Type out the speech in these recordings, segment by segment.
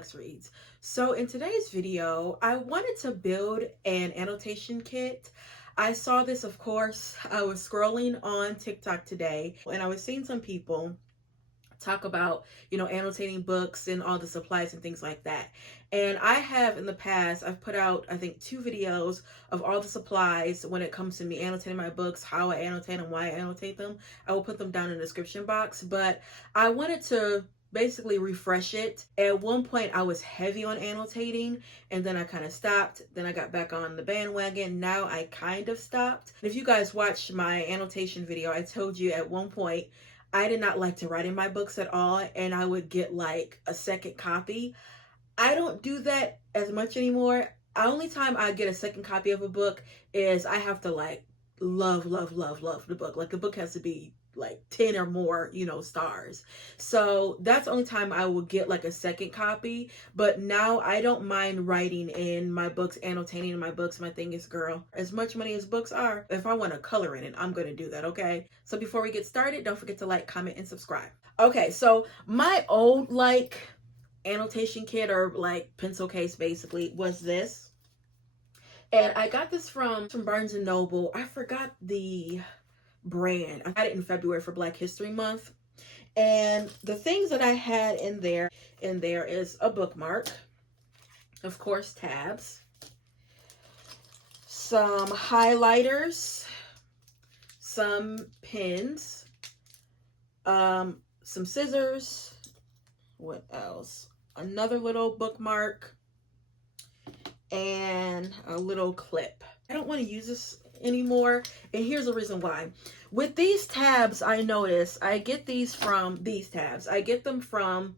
Lex Reads. So in today's video, I wanted to build an annotation kit. I saw this, of course, I was scrolling on TikTok today and I was seeing some people talk about, annotating books and all the supplies and things like that. And I have in the past, I've put out, I think, 2 videos of all the supplies when it comes to me annotating my books, how I annotate them, why I annotate them. I will put them down in the description box, but I wanted to basically refresh it. At one point I was heavy on annotating and then I kind of stopped. Then I got back on the bandwagon. Now I kind of stopped. If you guys watched my annotation video, I told you at one point I did not like to write in my books at all, and I would get like a second copy. I don't do that as much anymore. The only time I get a second copy of a book is I have to like love the book. Like the book has to be like 10 or more, stars. So that's the only time I will get like a second copy. But now I don't mind writing in my books, annotating in my books. My thing is, girl, as much money as books are, if I want to color in it, I'm going to do that. Okay. So before we get started, don't forget to like, comment, and subscribe. Okay. So my old like annotation kit or like pencil case basically was this. And I got this from Barnes and Noble. I forgot the brand. I got it in February for Black History Month. And the things that I had in there is a bookmark, of course, tabs, some highlighters, some pens, some scissors, what else? Another little bookmark, and a little clip. I don't want to use this anymore, and here's the reason why. With these tabs, I notice I get I get them from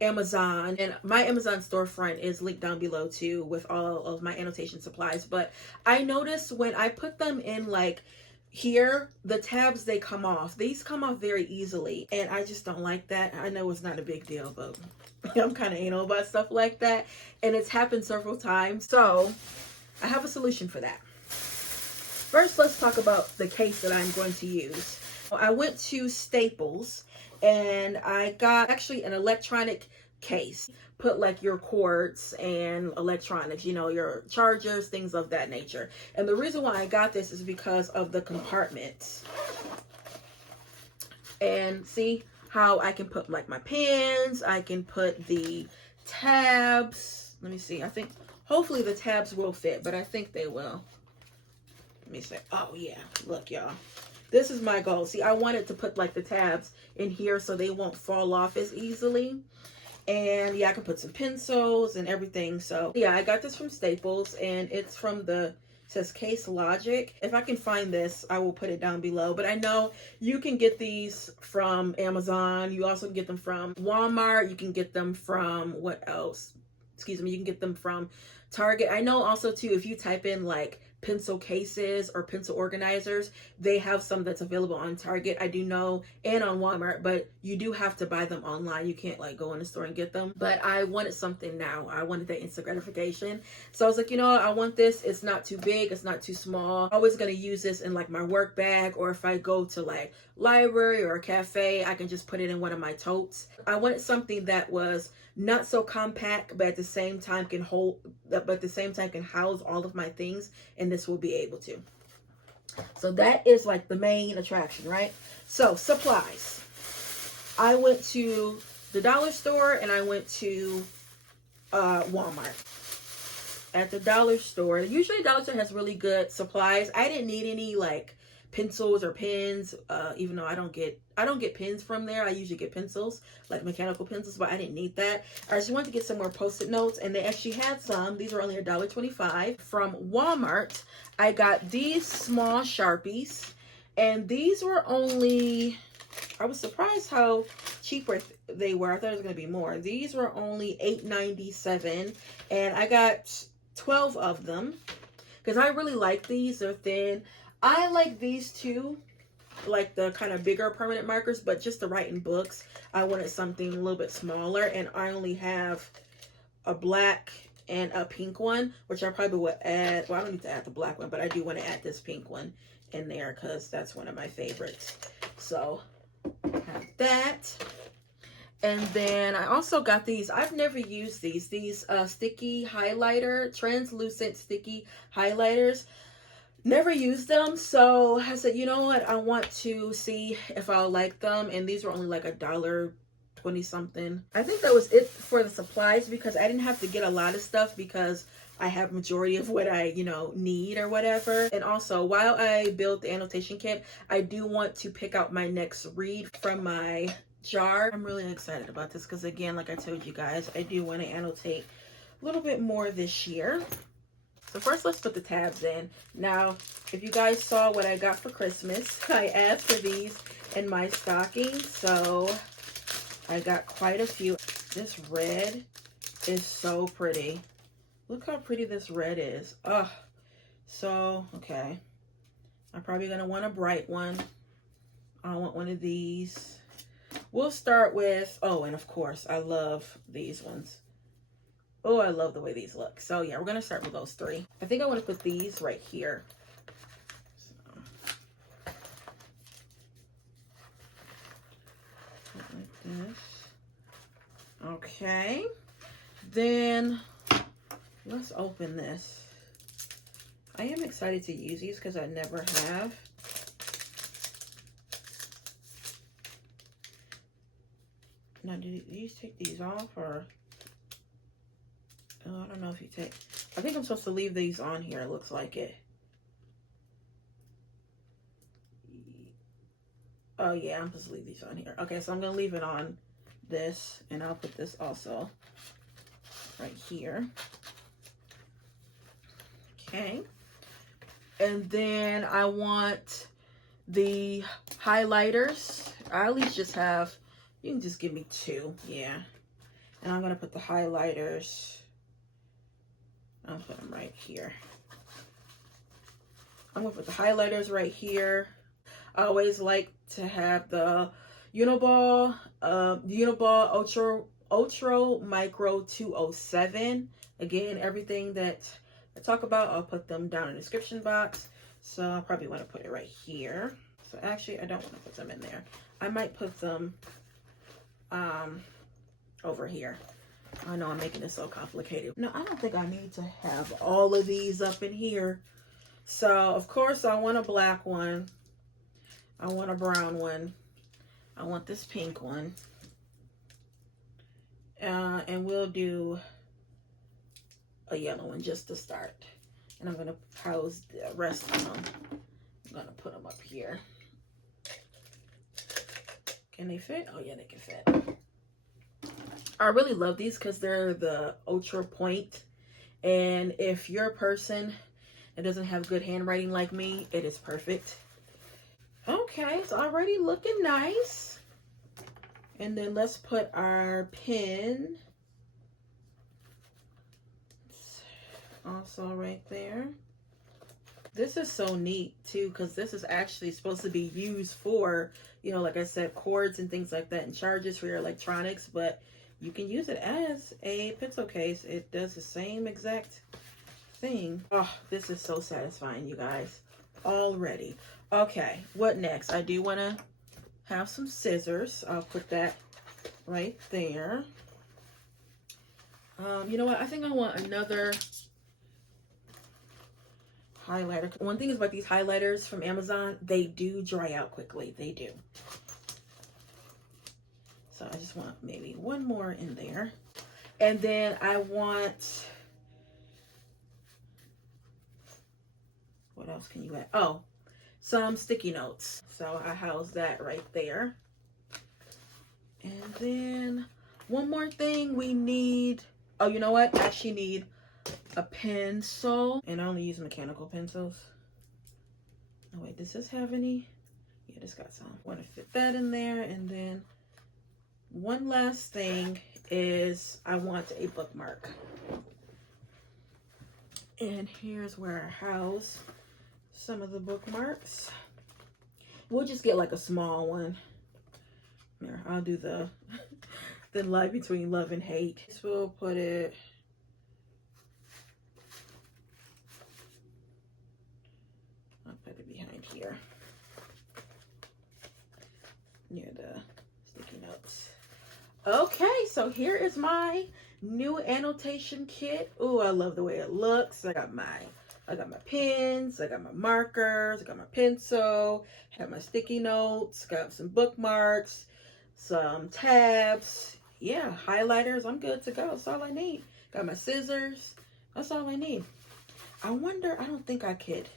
Amazon, and my Amazon storefront is linked down below too with all of my annotation supplies. But I notice when I put them in like here, the tabs, they come off. These come off very easily, and I just don't like that. I know it's not a big deal, but I'm kind of anal about stuff like that, and it's happened several times. So I have a solution for that. First, let's talk about the case that I'm going to use. I went to Staples and I got actually an electronic case. Put like your cords and electronics, your chargers, things of that nature. And the reason why I got this is because of the compartments. And see how I can put like my pens, I can put the tabs. Let me see. I think hopefully the tabs will fit, but I think they will. Let me say, oh yeah, look y'all, this is my goal. See, I wanted to put like the tabs in here so they won't fall off as easily. And yeah, I can put some pencils and everything. So yeah, I got this from Staples, and it's from it says Case Logic. If I can find this, I will put it down below. But I know you can get these from Amazon. You also can get them from Walmart. You can get them from, what else? Excuse me, you can get them from Target. I know also too, if you type in like pencil cases or pencil organizers, they have some that's available on Target, I do know, and on Walmart, but you do have to buy them online. You can't like go in the store and get them. But I wanted something now. I wanted that instant gratification. So I was like, I want this. It's not too big, it's not too small. I'm always gonna use this in like my work bag, or if I go to like library or a cafe, I can just put it in one of my totes. I wanted something that was not so compact, but at the same time can house all of my things, and this will be able to. So that is like the main attraction, right? So supplies. I went to the dollar store and I went to Walmart. At the dollar store, usually dollar store has really good supplies. I didn't need any like pencils or pens, even though I don't get pens from there. I usually get pencils, like mechanical pencils, but I didn't need that. I just wanted to get some more post-it notes, and they actually had some. These were only $1.25. From Walmart, I got these small Sharpies, and these were only, I was surprised how cheaper they were. I thought it was going to be more. These were only $8.97, and I got 12 of them because I really like these. They're thin. I like these too, like the kind of bigger permanent markers, but just to write in books, I wanted something a little bit smaller, and I only have a black and a pink one, which I probably would add. Well, I don't need to add the black one, but I do want to add this pink one in there because that's one of my favorites. So have that. And then I also got these. I've never used these sticky highlighter, translucent sticky highlighters. Never used them, so I said, you know what, I want to see if I'll like them. And these were only like $1.20 something. I think that was it for the supplies, because I didn't have to get a lot of stuff because I have majority of what I, you know, need or whatever. And also, while I build the annotation kit, I do want to pick out my next read from my jar. I'm really excited about this because, again, like I told you guys, I do want to annotate a little bit more this year. So first, let's put the tabs in. Now, if you guys saw what I got for Christmas, I asked for these in my stocking, so I got quite a few. This red is so pretty. Look how pretty this red is. Oh, so, okay. I'm probably going to want a bright one. I want one of these. We'll start with, oh, and of course, I love these ones. Oh, I love the way these look. So yeah, we're going to start with those three. I think I want to put these right here. So, like this. Okay. Then let's open this. I am excited to use these because I never have. Now, do you take these off, or? Oh, I don't know if you take... I think I'm supposed to leave these on here. It looks like it. Oh, yeah, I'm supposed to leave these on here. Okay, so I'm going to leave it on this, and I'll put this also right here. Okay. And then I want the highlighters. I at least just have... You can just give me two. Yeah. And I'm going to put the highlighters... I'll put them right here. I'm going to put the highlighters right here. I always like to have the Uniball Ultra Micro 207. Again, everything that I talk about, I'll put them down in the description box. So I probably want to put it right here. So actually, I don't want to put them in there. I might put them over here. I know I'm making this so complicated. No, I don't think I need to have all of these up in here. So, of course, I want a black one. I want a brown one. I want this pink one. And we'll do a yellow one just to start. And I'm going to house the rest of them. I'm going to put them up here. Can they fit? Oh, yeah, they can fit. I really love these because they're the ultra point. And if you're a person that doesn't have good handwriting like me, it is perfect. Okay, it's already looking nice. And then let's put our pen also right there. This is so neat too, because this is actually supposed to be used for, you know, like I said, cords and things like that, and charges for your electronics, but you can use it as a pencil case. It does the same exact thing. Oh, this is so satisfying, you guys, already. Okay, what next? I do want to have some scissors. I'll put that right there. You know what? I think I want another highlighter. One thing is about these highlighters from Amazon, they do dry out quickly. They do. So I just want maybe one more in there. And then I want, what else can you add? Oh, some sticky notes. So I house that right there. And then one more thing we need. Oh, you know what? I actually need a pencil. And I only use mechanical pencils. Oh wait, does this have any? Yeah, this got some. Want to fit that in there. And then one last thing is I want a bookmark. And here's where I house some of the bookmarks. We'll just get like a small one. Here, I'll do the line between love and hate. So we'll put it behind here near the sticky notes. Okay, so here is my new annotation kit. Oh, I love the way it looks. I got my pens, I got my markers, I got my pencil, have my sticky notes, got some bookmarks, some tabs. Yeah, highlighters. I'm good to go. That's all I need. Got my scissors. That's all I need. I wonder, I don't think I could.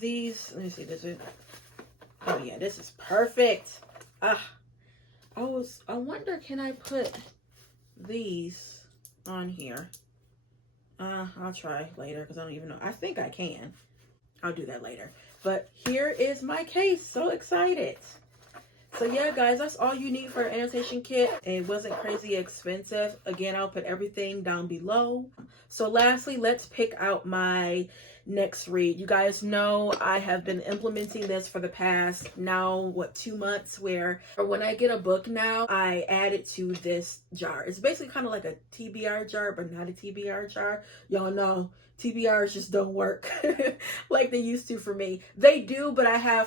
These, let me see, this is, oh yeah, this is perfect. Ah, I wonder, can I put these on here? I'll try later because I don't even know. I think I can. I'll do that later. But here is my case. So excited. So yeah, guys, that's all you need for an annotation kit. It wasn't crazy expensive. Again, I'll put everything down below. So lastly, let's pick out my next read. You guys know I have been implementing this for the past now, 2 months, where when I get a book now, I add it to this jar. It's basically kind of like a TBR jar, but not a TBR jar. Y'all know TBRs just don't work like they used to for me. They do, but I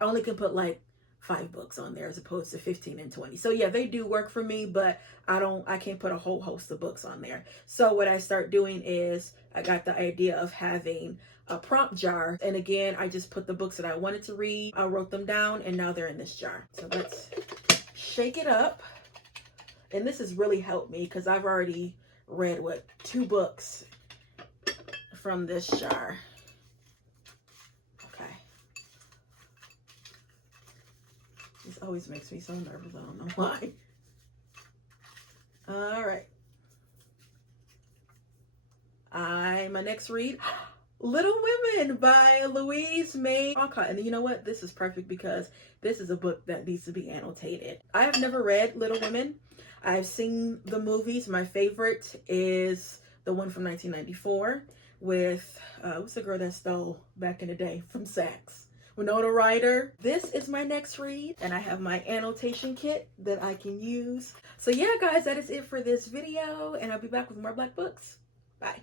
only can put like 5 books on there as opposed to 15 and 20. So yeah, they do work for me, but I can't put a whole host of books on there. So what I start doing is I got the idea of having a prompt jar. And again, I just put the books that I wanted to read. I wrote them down and now they're in this jar. So let's shake it up. And this has really helped me because I've already read 2 books from this jar. This always makes me so nervous. I don't know why. All right. My next read, Little Women by Louise May Alcott. And you know what? This is perfect because this is a book that needs to be annotated. I have never read Little Women. I've seen the movies. My favorite is the one from 1994 with, what's the girl that stole back in the day from Saks? Winona Ryder. This is my next read, and I have my annotation kit that I can use. So yeah, guys, that is it for this video, and I'll be back with more black books. Bye.